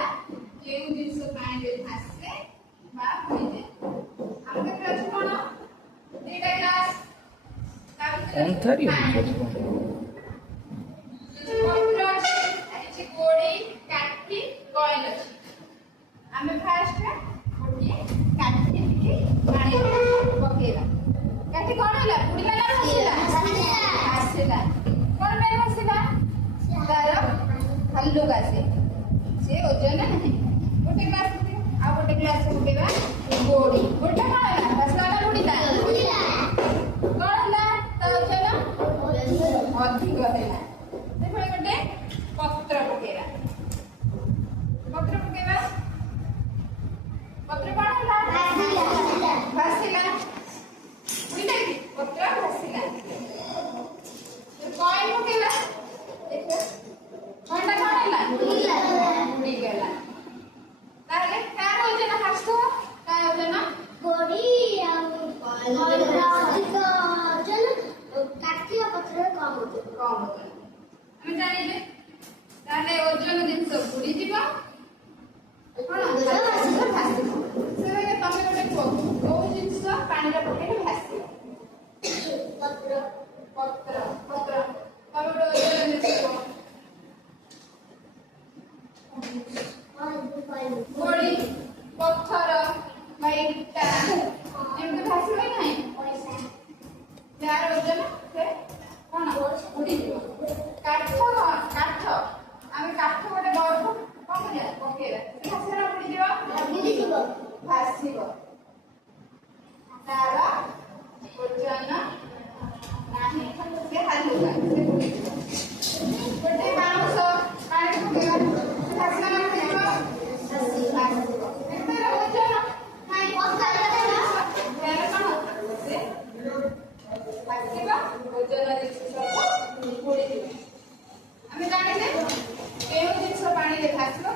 ହେଲା କେଉଁ ଜିନିଷ ପାଣିରେ ଭାସେ ବା ବୁଡ଼ିଯାଏ। ଆମ ପାଖରେ ଅଛି କଣ? ଦିଟା ଗ୍ଲାସ, ତା ଭିତରେ ଅନ୍ଧାରି ପାଣି ଅଛି, ପତ୍ର ଅଛି, ଅଛି ଗୋଡ଼ି, କାଠି, କଏନ ଅଛି। ଆମେ ଫାଷ୍ଟ ଗୋଟିଏ କାଠି ଟିକେ ପାଣିରେ ପକେଇବା। କାଠି କଣ ହେଲା? ବୁଡ଼ିଲା ନା ଭାସିଲା? ଭାସିଲା। କଣ ପାଇଁ ଭାସିଲା? ତାର ହାଲୁକା ଆସେ, ସେ ଓଜନ ନାହିଁ। ଗୋଟେ ଗ୍ଲାସ ପକେଇବା, ଆଉ ଗୋଟେ ଗ୍ଲାସ ପକେଇବା ଗୋଡ଼ି। ଗୋଡ଼ିଟା କଣ ହେଲା? ଭାସିଲା ନା ବୁଡ଼ିଲା? କଣ ହେଲା? ତା ଓଜନ ଅଧିକ ହେଲା। ସେଭଳି ଗୋଟେ ପତ୍ର ପକେଇବା। ପତ୍ର ପକେଇବା, ପତ୍ର କଣ ହେଲା? ଭାସିଲା। ବୁଝିଲେ କି? ପତ୍ର ଭାସିଲା। କଏନ ପକେଇବା, କଏନଟା କଣ ହେଲା? ବୁଡ଼ିଗଲା। ତାହେଲେ କାହାର ଓଜନ ହ୍ରାସ? କାହାର ଓଜନ? ଗୋଡ଼ି ଆଉ ଅଧିକ ଓଜନ, କାଠି ଆଉ ପତ୍ରରେ କମ ଓଜନ। କମ ଓଜନ। ଆମେ ଜାଣିଲେ ତାହେଲେ ଓଜନ ଜିନିଷ ବୁଡ଼ିଯିବ, କଣ ଭାସିବ। ସେବେଳେ ତମେ ଗୋଟେ କୁହ, କୋଉ ଜିନିଷ ପାଣିରେ ପକେଇଲେ ଭାସିବ? ପତ୍ର। ପତ୍ର। ପତ୍ର ତମେ ଗୋଟେ ଓଜନ ଜିନିଷ କୁହ। ଗୋଡ଼ି, ପଥର ବା ଇଟା ଏମିତି ଭାସିବ କି ନାହିଁ? ଯାହାର ଓଜନ ସେ କଣ ବୁଡ଼ିଯିବ। କାଠ କାଠ, ଆମେ କାଠ ଗୋଟେ ବରଫ କଣ କରିବା? ପକେଇବା, ଭାସିବ ନା ବୁଡ଼ିଯିବ? ଭାସିବ। ତାର ଓଜନ ନାହିଁ, ସେ ହାଲୁକା, ସେ ବୁଡ଼ିଯିବ। ଗୋଟେ ବାଉଁଶ ପାଣିରେ ପକେଇବା, ଭାସିବ ନା ବୁଡ଼ିଯିବ? ଭାସିବ। ତାର ଓଜନ ନାହିଁ, ତାର କଣ? ସେ ଭାସିବ, ଓଜନ ଜିନିଷ ସବୁ ବୁଡ଼ିଯିବ। ଆମେ ଜାଣିଲେ କେଉଁ ଜିନିଷ ପାଣିରେ ଭାସିବ,